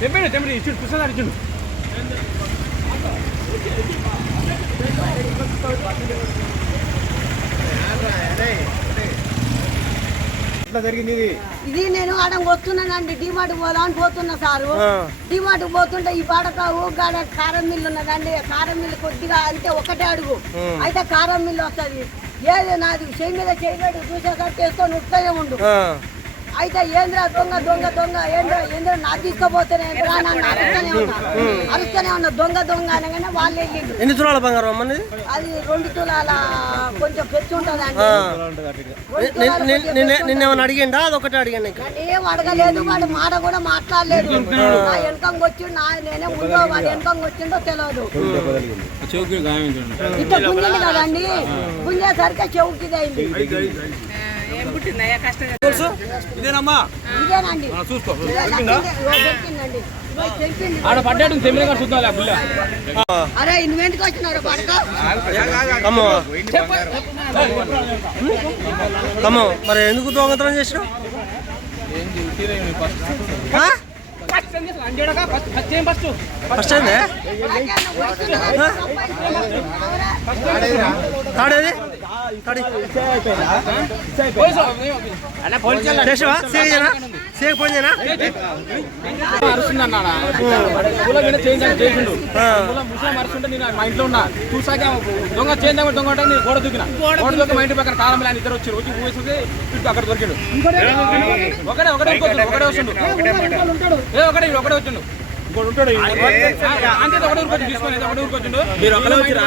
తెంపిడు ఇచ్చుడు కృష్ణ ఇచ్చుడు ఇది నేను ఆడ వస్తున్నానండి డిమార్ట్ పోదామని పోతున్నా సారు. డిమార్ట్ పోతుంటే ఈ పాడకావు గాడ కారం మిల్లు ఉన్నదండి. కారం మిల్లు కొద్దిగా అంటే ఒకటే అడుగు అయితే కారం మిల్లు వస్తుంది. ఏది నాది చెయ్యి మీద చేయబెట్టి చూసేసరికి చేసుకొని ఉత్తనే ఉండు. అయితే ఏంద్రా దొంగ దొంగ దొంగ ఏంద్రా నా తీసుకుపోతేనే అరుస్తూనే ఉన్నా దొంగ దొంగ అనగానే వాళ్ళు వెళ్ళిండు. ఎన్ని తులాల బంగారం అమ్మని? అది 2 తులాల కొంచెం పెచ్చు ఉంటుంది అండి. నిన్నేమన్నా అడిగిండా? అదొకటే అడిగాను. ఏం అడగలేదు, వాడు మాట కూడా మాట్లాడలేదు. నా వెనకంగా వచ్చిండు, నేనే ముందో వాడు వెనకంగా వచ్చిండో తెలియదు. ఇట్లా గుంజింది కదండి, గుంజేసరికి చెవుకి అయింది. ఇదేనమ్మా ఇదేనండి చూసుకో పడ్డాడు. అరే నువ్వెందుకు వచ్చినారు పడక? మరి ఎందుకు దొంగతనం చేసినావు? ఫస్ట్ అయిందే తాడేది అరుస్తుంటే నేను మా ఇంట్లో ఉన్నా చూసాక దొంగ చేద్దాం దొంగ నేను గోడ దూకిన గోడ దూకి మా ఇంటి పక్కన కాలం ఆయన ఇద్దరు వచ్చారు. వచ్చి పోయేసి అక్కడ దొరికాడు. ఒకటే వస్తుండు ఒకటే వచ్చిండు ఇంకోటి ఉంటాడు అంతే ఒకటే ఊరికి తీసుకొని ఒకటే ఊరికి వచ్చిండు. మీరు ఒకటే వచ్చిన